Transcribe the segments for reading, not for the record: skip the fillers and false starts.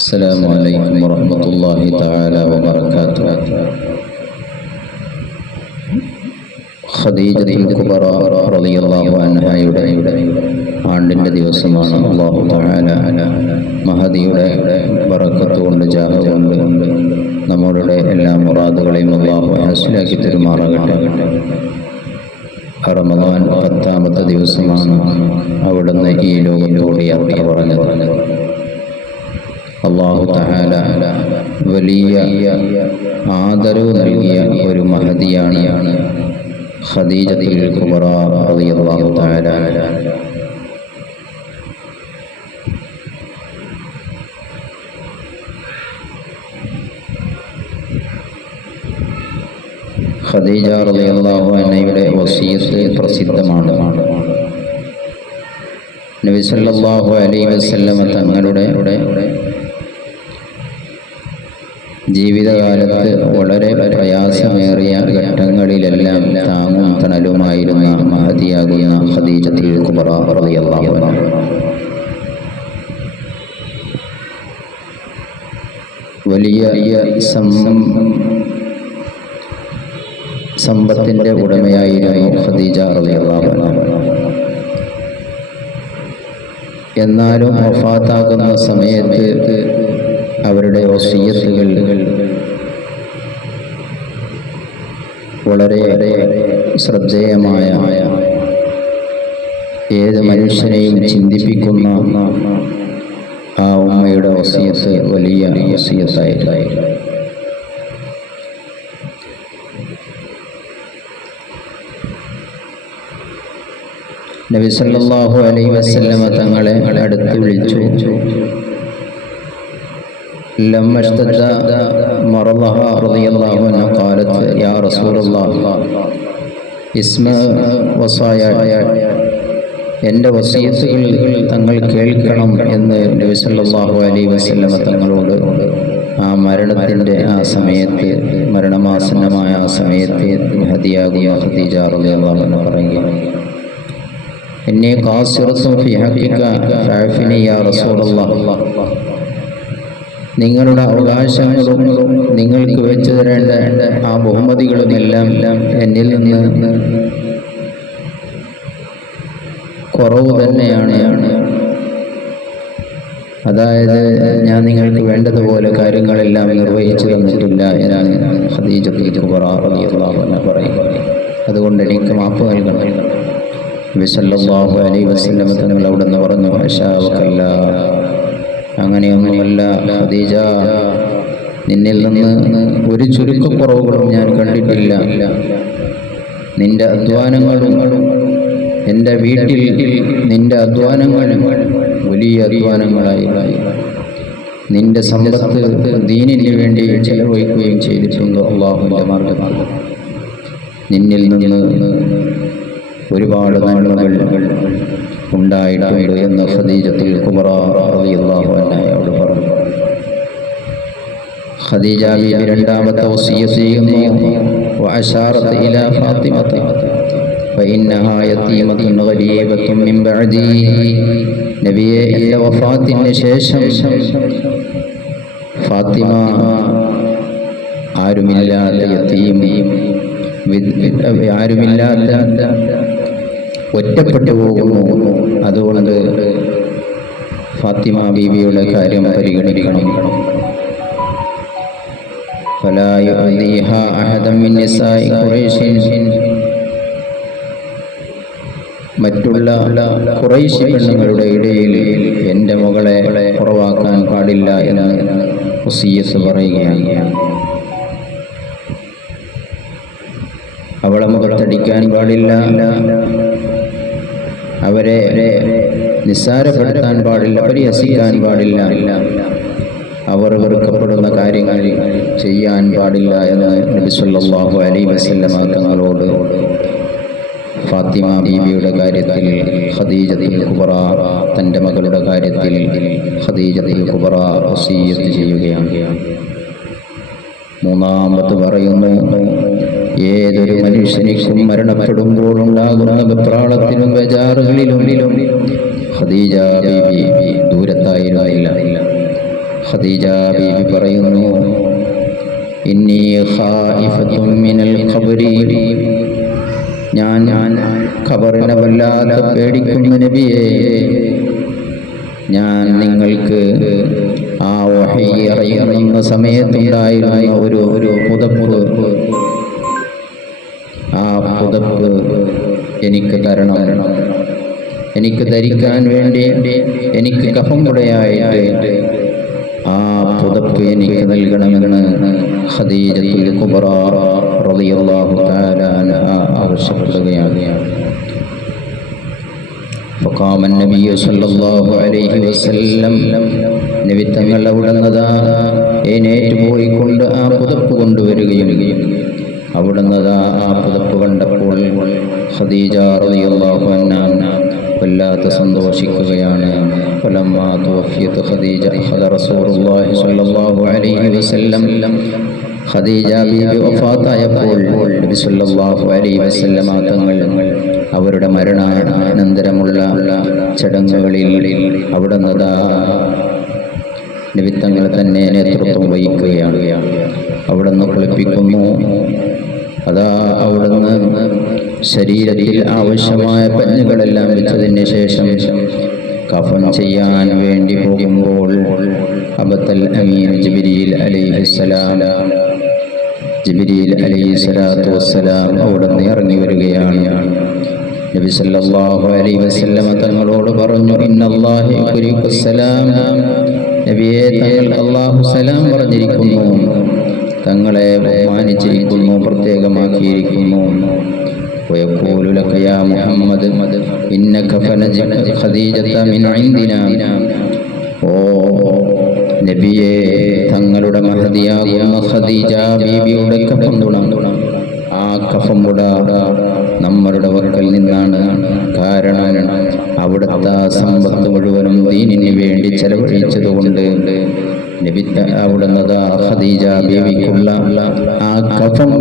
السلام عليكم ورحمة الله تعالى وبركاته. Khadijatul കുബറ റളിയല്ലാഹു അൻഹയുടെ ആണ്ടിൻ്റെ ദിവസമാണ്. അല്ലാഹു തആല മഹദിയുടെ ബറക്കത്ത് കൊണ്ട് ജാഹ് കൊണ്ട് നമ്മുടെ എല്ലാ മുറാദുകളെയും അല്ലാഹു ഹാസിലാക്കി തരുമാറാകട്ടെ. റമദാൻ 10-ാമത്തെ ദിവസമാണ് അവിടുന്ന് ഈ ലോകത്തോട് യാത്ര പറഞ്ഞത്. അല്ലാഹു തആല വലിയ ആദരവ് നൽകിയ ഒരു മഹദിയാണ് ഖദീജത്തുൽ കുബറ റളിയല്ലാഹു തആല. ഖദീജ റളിയല്ലാഹു അൻഹയുടെ വസിയത്ത് പ്രസിദ്ധമാണ്. നബി സല്ലല്ലാഹു അലൈഹി വസല്ലമ തങ്ങളുടെ ജീവിതകാലത്ത് വളരെ പ്രയാസമേറിയ ഘട്ടങ്ങളിലെല്ലാം താങ്ങും തണലുമായിരുന്ന മഹദിയാകുന്ന ഖദീജത്തുൽ കുബറ റളിയല്ലാഹു അൻഹ. വലിയ സമ്പത്തിൻ്റെ ഉടമയായിരുന്നു ഖദീജ റളിയല്ലാഹു അൻഹ. എന്നാലും വഫാത്താകുന്ന സമയത്ത് അവരുടെ വസിയത്തുകൾ വളരെ ശ്രദ്ധേയമായ, ഏത് മനുഷ്യനെയും ചിന്തിപ്പിക്കുന്ന ആ ഉമ്മയുടെ വസിയത്ത് വലിയ വസിയത്തായിരുന്നു. നബി സല്ലല്ലാഹു അലൈഹി വസല്ലമ തങ്ങളെ അടുത്ത് വിളിച്ചു. لما اشتد مرضها رضي الله عنها قالت يا رسول الله اسمع وصاياي, എൻ്റെ വസിയത്തുകൾ തങ്ങൾ കേൾക്കണം എന്ന് നബി സല്ലല്ലാഹു അലൈഹി വസല്ലമ തങ്ങളോട് ആ മരണത്തിൻ്റെ ആ സമയത്ത്, മരണമാസന്നമായ ആ സമയത്ത് ഹദിയാകുന്ന ഖദീജ റളിയല്ലാഹു അൻഹ പറയുകയാണ്, ഇന്നി ഖാസിറത്തുൻ ഫീ ഹഖിക ഫഅഫിനി യാ റസൂലല്ലാഹ്. നിങ്ങളുടെ അവകാശങ്ങളും നിങ്ങൾക്ക് വെച്ചു തരേണ്ട ആ ബഹുമതികളുമെല്ലാം എന്നിൽ നിന്ന് കുറവ് തന്നെയാണ്. അതായത് ഞാൻ നിങ്ങൾക്ക് വേണ്ടതുപോലെ കാര്യങ്ങളെല്ലാം നിർവഹിച്ചു തന്നിട്ടില്ല എന്നാണ് ഖദീജത്തുൽ കുബറ റളിയല്ലാഹു അൻഹ പറയുന്നത്. അതുകൊണ്ട് എനിക്ക് മാപ്പ് നൽകണം. നബി സല്ലല്ലാഹു അലൈഹി വസല്ലം തങ്ങൾ അവിടുന്ന് പറഞ്ഞു, അശാവകല്ല, അങ്ങനെയൊന്നുമല്ല ഖദീജ, നിന്നിൽ നിന്ന് ഒരു ചുരുക്കക്കുറവുകളും ഞാൻ കണ്ടിട്ടില്ല. നിന്റെ അധ്വാനങ്ങളും എൻ്റെ വീട്ടിൽ നിന്റെ അധ്വാനങ്ങളും വലിയ അധ്വാനങ്ങളായി. നിന്റെ സമ്പത്ത് ദീനിന് വേണ്ടി ചെലവഴിക്കുകയും ചെയ്തിട്ടുണ്ട് അല്ലാഹുവിൻ്റെ മാർഗ്ഗത്തിൽ. നിന്നിൽ നിന്ന് ഒരുപാട് നന്മകൾ ഉണ്ടായിട്ടുണ്ട് എന്ന് ഖദീജത്തുൽ കുബറ റളിയല്ലാഹു അൻഹയോട് പറഞ്ഞു. ഖദീജ ബീവി രണ്ടാമത്തെ വസിയത്ത് ചെയ്യുന്നു, വഅശാറത് ഇലാ ഫാത്തിമത ഫഇന്നഹാ യതീമത്തുൻ ഗരീബത്തുൻ മിൻ ബഅദി. നബിയെ, എൻ്റെ വഫാത്തിന് ശേഷം ഫാത്തിമ ആരുമില്ലാത്ത യതീം, ആരുമില്ലാത്ത ഒറ്റപ്പെട്ടു പോകുന്നു. അതുകൊണ്ട് ഫാത്തിമ ബീവിയുടെ കാര്യം പരിഗണിക്കണം. ഫലാ യുഅദീഹാ അഹദൻ മിൻ നിസാഇ ഖുറൈശിൻ. മറ്റുള്ള ഖുറൈശി പെണ്ണുങ്ങളുടെ ഇടയിൽ എൻ്റെ മകളെ കുറവാക്കാൻ പാടില്ല എന്ന് വസിയ്യത്ത് പറയുകയാണ്. അവളെ മുഖത്തടിക്കാൻ പാടില്ല, അവരെ നിസ്സാരപ്പെടുത്താൻ പാടില്ല, പരിഹസിക്കാൻ പാടില്ല, അവർ വെറുക്കപ്പെടുന്ന കാര്യങ്ങൾ ചെയ്യാൻ പാടില്ല എന്ന് നബി സല്ലല്ലാഹു അലൈഹി വസല്ലമ തങ്ങളോട് ഫാത്തിമ ബീവിയുടെ കാര്യത്തിൽ ഖദീജത്തുൽ കുബറ, തൻ്റെ മകളുടെ കാര്യത്തിൽ ഖദീജത്തുൽ കുബറ വസിയ്യത്ത് ചെയ്യുകയാണ്. മൂന്നാമത് പറയുന്നു, ഏതൊരു മനുഷ്യനിക്കും മരണപ്പെടുമ്പോഴുണ്ടാകുന്ന വെപ്രാളത്തിലും ബേജാറുകളിലും ഖദീജ ബീവി ദൂരത്തായിരുന്നില്ല. ഖദീജ ബീവി പറയുന്നു, ഇന്നി ഖായിഫത്തുൻ മിനൽ ഖബ്രി, ഞാൻ ഖബറിനെ വല്ലാതെ പേടിക്കുന്ന നബിയേ. ഞാൻ നിങ്ങൾക്ക് ആ വഹി ഇറങ്ങുന്ന സമയത്തുണ്ടായിരുന്ന ഒരു പുതപ്പ്, ആ പുതപ്പ് എനിക്ക് തരണം, എനിക്ക് ധരിക്കാൻ വേണ്ടി എനിക്ക് കഫം കുടയായിട്ട് ആ പുതപ്പ് എനിക്ക് നൽകണമെന്ന് ഖദീജത്തുൽ കുബ്ര റളിയല്ലാഹു തആല അൻഹ ആവശ്യപ്പെടുകയാണ്. فقام النبي صلى الله عليه وسلم, നബി തങ്ങൾ അവിടുന്ന് എഴുന്നേറ്റ് പോയിക്കൊണ്ട് ആ പുതപ്പ് കൊണ്ടുവരികയും അവിടുന്ന് ആ പുതപ്പ് കണ്ടപ്പോൾ ഖദീജ റളിയല്ലാഹു അൻഹ വല്ലാതെ സന്തോഷിക്കുകയാണ്. ഫലമ്മാ തുവഫിയത് ഖദീജ അഖദ റസൂലുള്ളാഹി സ്വല്ലല്ലാഹു അലൈഹി വസല്ലം, ഖദീജ ബീവി വഫാത്തായപ്പോൾ നബി സ്വല്ലല്ലാഹു അലൈഹി വസല്ലം തങ്ങൾ അവരുടെ മരണാനന്തരമുള്ള ചടങ്ങുകളിൽ അവിടുന്ന് നബി തങ്ങൾ തന്നെ നേതൃത്വം വഹിക്കുകയാണ്. അവിടുന്ന് കുളിപ്പിക്കുന്നു. അതാ അവിടുന്ന് ശരീരത്തിൽ ആവശ്യമായ പഞ്ഞുകളെല്ലാം വെച്ചതിന് ശേഷം കഫൻ ചെയ്യാൻ വേണ്ടി പോകുമ്പോൾ അബത്തൽ അമീൻ ജിബ്രീൽ അലൈഹിസ്സലാം, ജിബ്രീൽ അലൈഹിസ്സലാത്തു വസ്സലാം അവിടുന്ന് ഇറങ്ങി വരികയാണ്. നബി സല്ലല്ലാഹു അലൈഹി വസല്ലം തങ്ങളോട് പറഞ്ഞു, ഇന്നല്ലാഹി യുക്രികുസ്സലാം, നബിയെ തങ്ങൾ അല്ലാഹു സലാം പറഞ്ഞിരിക്കുന്നു, തങ്ങളെ ബഹുമാനിച്ചിരിക്കുന്നു, പ്രത്യേകമാക്കിയിരിക്കുന്നു. വയഖൂലു ലക യാ മുഹമ്മദ് ഇന്നക ഫനജത ഖദീജത മിൻ ഇൻദിനാ, ഓ നബിയെ തങ്ങളുടെ മഹദിയാകുന്ന ഖദീജ ബീവിയുടെ കഫം, ആ കഫം നമ്മളുടെ വക്കൽ നിന്നാണ്. കാരണം അവിടുത്തെ സമ്പത്ത് മുഴുവനും ദീനിന് വേണ്ടി ചെലവഴിച്ചതുകൊണ്ട് നബി അവിടുന്ന് ഖദീജ ബീവിക്കുള്ള ആ കഫം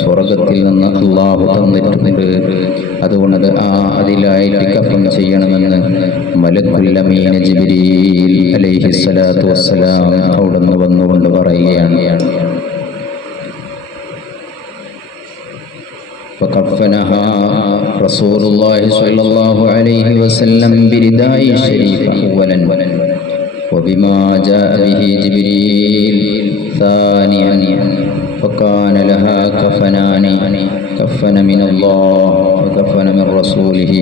സ്വർഗത്തിൽ നിന്ന് അല്ലാഹു തന്നിട്ടുണ്ട്. അതുകൊണ്ട് അതിലായിട്ട് കഫൻ ചെയ്യണമെന്ന് മലക്കുൽ അമീൻ ജിബ്രീൽ അലൈഹിസ്സലാത്തു വസ്സലാം അവിടുന്ന് വന്നുകൊണ്ട് പറയുകയാണ്. فكفنها رسول الله صلى الله عليه وسلم برداء الشريف أولا وبما جاء به جبريل ثانيا فكان لها كفنان, كفن من الله وكفن من رسوله.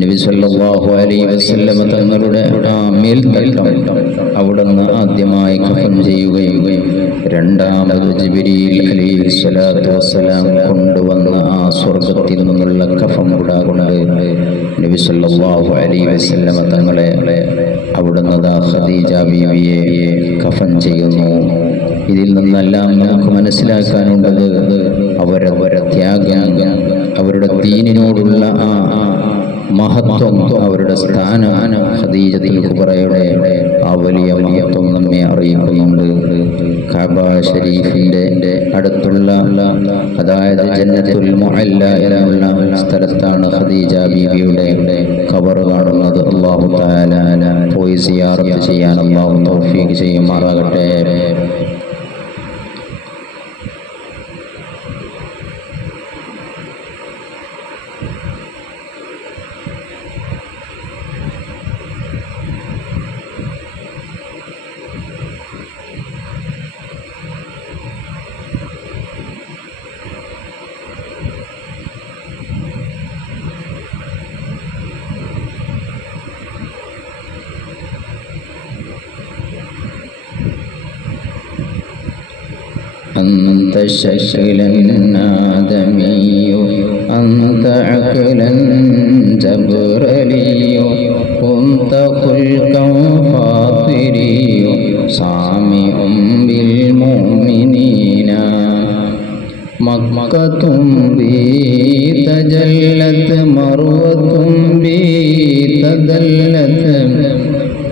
നബി സല്ലല്ലാഹു അലൈഹി വസല്ലം തങ്ങളുടെ മേൽത്തട്ടം അവിടുന്ന് ആദ്യമായി കഫൻ ചെയ്യുകയും രണ്ടാമത് ജിബ്രീൽ അലൈഹിസ്സലാത്തു വസ്സലാം കൊണ്ടുവന്ന ആ സ്വർഗത്തിൽ നിന്നുള്ള കഫൻ കൊണ്ട് നബി സല്ലല്ലാഹു അലൈഹി വസല്ലം തങ്ങളെ അവിടുന്ന് ഖദീജ ബീവിയെ കഫൻ ചെയ്യുന്നു. ഇതിൽ നിന്നെല്ലാം നമുക്ക് മനസ്സിലാക്കാനുള്ളത് അവരവരുടെ ത്യാഗം, അവരുടെ ദീനിനോടുള്ള ആ മഹത്വം, അവരുടെ സ്ഥാനം ഖദീജത്തുൽ കുബ്രയുടെ ആ വലിയ മഹത്വം നമ്മെ അറിയിക്കുന്നുണ്ട്. കഅബ ശരീഫിന്റെ അടുത്തുള്ള, അതായത് ജന്നത്തുൽ മുഅല്ല എന്നുള്ള സ്ഥലത്താണ് ഖദീജ ബീവിയുടെ ഖബർ കാണുന്നത്. അല്ലാഹു തആല പോയി സിയാറത്ത് ചെയ്യാൻ അല്ലാഹു തൗഫീഖ് ചെയ്യുമാറാകട്ടെ. أنت شكلا آدمي أنت عقلا جبرلي كنت خلقا فاطري سامع بالمؤمنين مكة بي تجلت مروة بي تدلت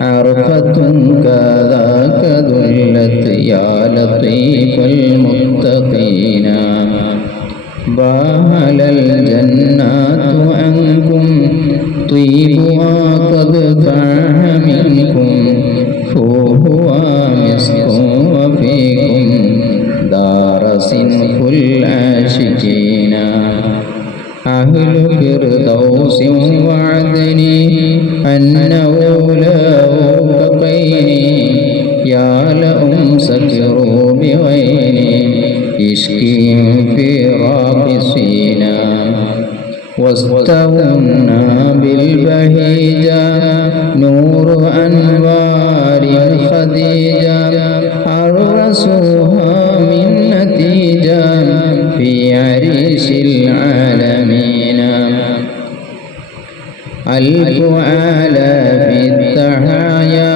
عرفة كذاك ذلت يا لطيف المتقين بهل الجنات عنكم أهل فردوس وعدني أنه له كقيني يا لأمسكروا بغيني يشكي في راقصينا واستونا بالبهيجة نور أنوار خديجة عرسوها من نتيجة في عريش العالمين ألف آلاف التحايا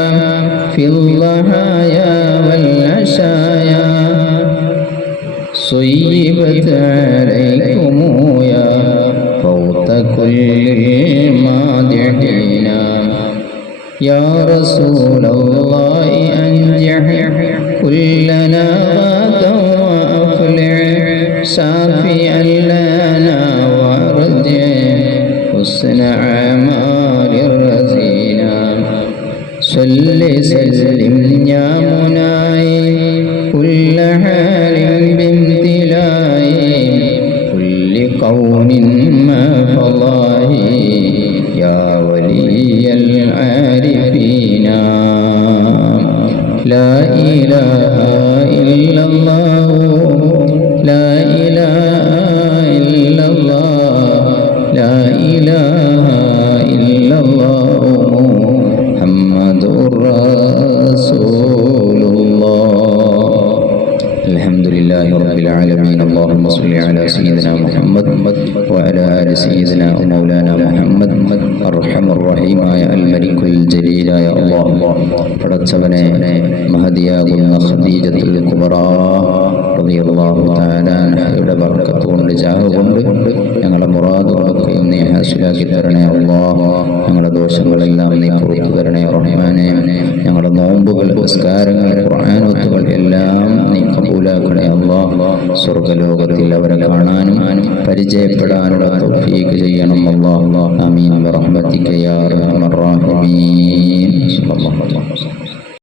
في الضحايا والعشايا صيبت عليكم يا فوت كل المادحين يا رسول الله أنجح كلنا غدا وأفلح شافيا لنا وارجع حسن أعمال الرزينا صل سلم يا مناي كل حال بامتلاء كل قول ما فضاه يا ولي العارفين لا إله إلا الله لا إله إلا الله لا إله إلا الله محمد رسول الله. الحمد لله رب العالمين. اللهم صل على سيدنا محمد وعلى آل سيدنا ومولانا محمد أرحم الرحيم يا الملك الجليل يا الله. പടച്ചവനെ മഹദിയാകുന്ന ഖദീജത്തുൽ കുബ്ര റളിയല്ലാഹു തആല അൻഹയുടെ ബർക്കത്ത് കൊണ്ട് ജാഹ് കൊണ്ട് ഞങ്ങളുടെ മുറാദുകളൊക്കെ നീ ഹാസിലാക്കി തരണേ അല്ലാഹ്. ഞങ്ങളുടെ ദോഷങ്ങളെല്ലാം നീ പുറത്തു തരണേ റഹ്മാനെ. ഞങ്ങളുടെ നോമ്പുകൾ, നിസ്കാരങ്ങൾ, ഖുർആനോത്തുകൾ എല്ലാം നീ കബൂലാക്കണേ അല്ലാഹ്. സ്വർഗ്ഗലോകത്തിൽ അവരെ കാണാനും പരിചയപ്പെടാനുള്ള തൗഫീഖ് ചെയ്യണം അല്ലാഹ്. ആമീൻ ബിറഹ്മതിക യാ അർഹമർ റഹീമീൻ.